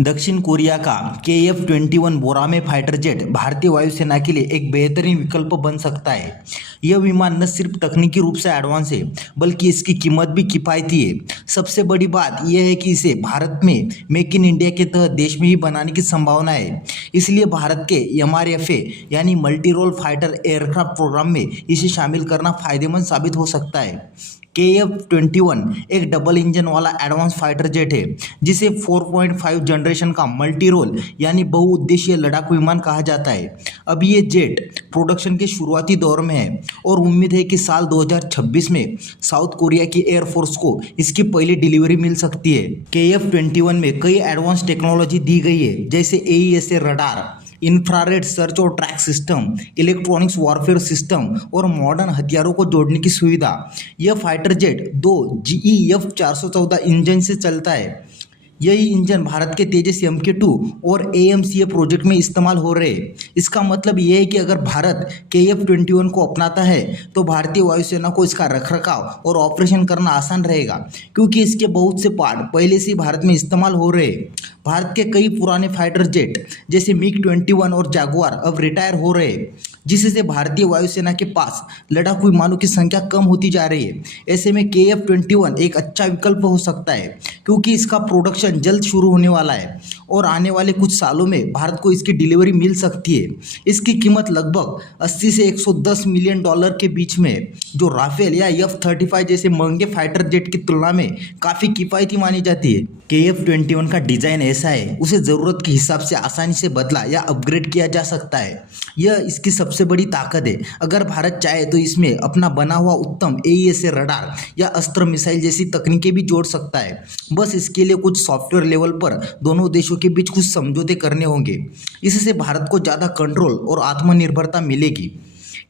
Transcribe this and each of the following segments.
दक्षिण कोरिया का KF-21 बोरामे fighter jet भारतीय वायुसेना के लिए एक बेहतरीन विकल्प बन सकता है। यह विमान न सिर्फ तकनीकी रूप से एडवांस है, बल्कि इसकी कीमत भी किफ़ायती है। सबसे बड़ी बात यह है कि इसे भारत में मेक इन इंडिया के तहत देश में ही बनाने की संभावना है। इसलिए भारत के MRFA यानी multi role fighter aircraft programme में इसे शामिल करना फायदेमंद साबित हो सकता है। KF-21 एक डबल इंजन वाला एडवांस फाइटर जेट है, जिसे 4.5 जनरेशन का मल्टी रोल यानी बहुउद्देशीय लड़ाकू विमान कहा जाता है। अब ये जेट प्रोडक्शन के शुरुआती दौर में है और उम्मीद है कि साल 2026 में साउथ कोरिया की एयरफोर्स को इसकी पहली डिलीवरी मिल सकती है। KF-21 में कई एडवांस टेक्नोलॉजी दी गई है, जैसे AESA रडार, इंफ्रारेड सर्च और track system, electronics warfare system और मॉडर्न हथियारों को जोड़ने की सुविधा। यह fighter jet 2 GE F414 engine से चलता है। यही इंजन भारत के तेजस MK2 और AMCA प्रोजेक्ट में इस्तेमाल हो रहे हैं। इसका मतलब यह है कि अगर भारत KF-21 को अपनाता है तो भारतीय वायुसेना को इसका रखरखाव और ऑपरेशन करना आसान रहेगा, क्योंकि इसके बहुत से पार्ट पहले से ही भारत में इस्तेमाल हो रहे हैं। भारत के कई पुराने फाइटर जेट जैसे MiG-21 और जागुआर अब रिटायर हो रहे हैं, जिससे भारतीय वायुसेना के पास लड़ाकू विमानों की संख्या कम होती जा रही है। ऐसे में KF-21 एक अच्छा विकल्प हो सकता है, क्योंकि इसका प्रोडक्शन जल्द शुरू होने वाला है और आने वाले कुछ सालों में भारत को इसकी डिलीवरी मिल सकती है। इसकी कीमत लगभग 80 से 110 मिलियन डॉलर के बीच में है, जो राफेल या F-35 जैसे महंगे फाइटर जेट की तुलना में काफ़ी किफ़ायती मानी जाती है। KF-21 का डिज़ाइन ऐसा है, उसे ज़रूरत के हिसाब से आसानी से बदला या अपग्रेड किया जा सकता है। यह इसकी सबसे बड़ी ताकत है। अगर भारत चाहे तो इसमें अपना बना हुआ उत्तम AESA रडार या अस्त्र मिसाइल जैसी तकनीकें भी जोड़ सकता है। बस इसके लिए कुछ सॉफ्टवेयर लेवल पर दोनों देशों के बीच कुछ समझौते करने होंगे। इससे भारत को ज़्यादा कंट्रोल और आत्मनिर्भरता मिलेगी।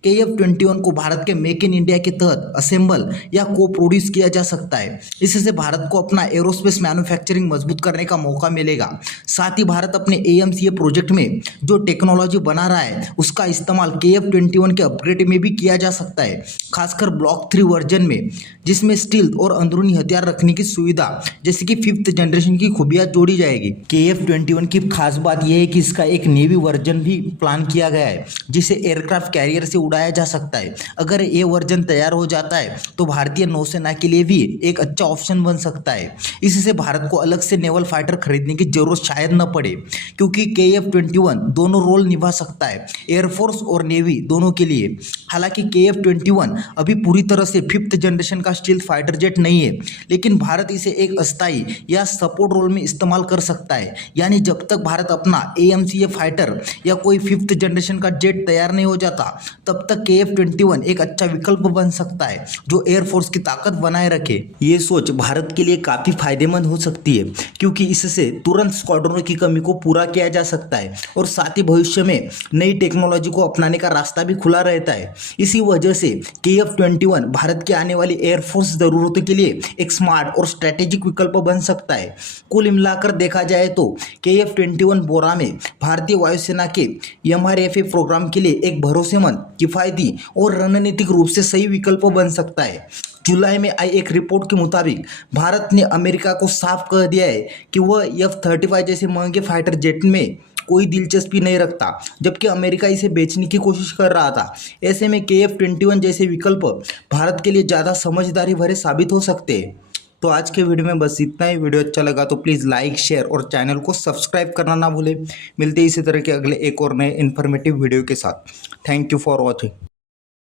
KF-21 को भारत के मेक इन इंडिया के तहत असेंबल या को प्रोड्यूस किया जा सकता है। इससे भारत को अपना एरोस्पेस मैन्युफैक्चरिंग मजबूत करने का मौका मिलेगा। साथ ही भारत अपने AMCA प्रोजेक्ट में जो टेक्नोलॉजी बना रहा है, उसका इस्तेमाल KF-21 के अपग्रेड में भी किया जा सकता है, खासकर ब्लॉक 3 वर्जन में, जिसमें स्टील्थ और अंदरूनी हथियार रखने की सुविधा जैसे कि 5th जनरेशन की खूबियाँ जोड़ी जाएगी। KF-21 की खास बात यह है कि इसका एक नेवी वर्जन भी प्लान किया गया है, जिसे एयरक्राफ्ट कैरियर से उड़ाया जा सकता है। अगर ये वर्जन तैयार हो जाता है तो भारतीय नौसेना के लिए भी एक अच्छा ऑप्शन बन सकता है। इससे भारत को अलग से नेवल फाइटर खरीदने की जरूरत शायद न पड़े, क्योंकि KF-21 दोनों रोल निभा सकता है, एयरफोर्स और नेवी दोनों के लिए। हालांकि KF-21 अभी पूरी तरह से 5th जनरेशन का स्टील्थ फाइटर जेट नहीं है, लेकिन भारत इसे एक अस्थायी या सपोर्ट रोल में इस्तेमाल कर सकता है। यानी जब तक भारत अपना AMCA फाइटर या कोई 5th जनरेशन का जेट तैयार नहीं हो जाता, तब तक KF-21 एक अच्छा विकल्प बन सकता है, जो एयरफोर्स की ताकत बनाए रखे। ये सोच भारत के लिए काफ़ी फायदेमंद हो सकती है, क्योंकि इससे तुरंत स्क्वाड्रनों की कमी को पूरा किया जा सकता है और साथ ही भविष्य में नई टेक्नोलॉजी को अपनाने का रास्ता भी खुला रहता है। इसी वजह से KF-21 भारत के आने वाली एयरफोर्स ज़रूरतों के लिए एक स्मार्ट और स्ट्रैटेजिक विकल्प बन सकता है। कुल मिलाकर देखा जाए तो KF-21 बोरामे भारतीय वायुसेना के MRFA प्रोग्राम के लिए एक भरोसेमंद, किफ़ायती और रणनीतिक रूप से सही विकल्प बन सकता है। जुलाई में आई एक रिपोर्ट के मुताबिक भारत ने अमेरिका को साफ कह दिया है कि वह F-35 जैसे महंगे फाइटर जेट में कोई दिलचस्पी नहीं रखता, जबकि अमेरिका इसे बेचने की कोशिश कर रहा था। ऐसे में KF-21 जैसे विकल्प भारत के लिए ज़्यादा समझदारी भरे साबित हो सकते हैं। तो आज के वीडियो में बस इतना ही। वीडियो अच्छा लगा तो प्लीज़ लाइक, शेयर और चैनल को सब्सक्राइब करना ना भूलें। मिलते हैं इसी तरह के अगले एक और नए इन्फॉर्मेटिव वीडियो के साथ। Thank you for watching.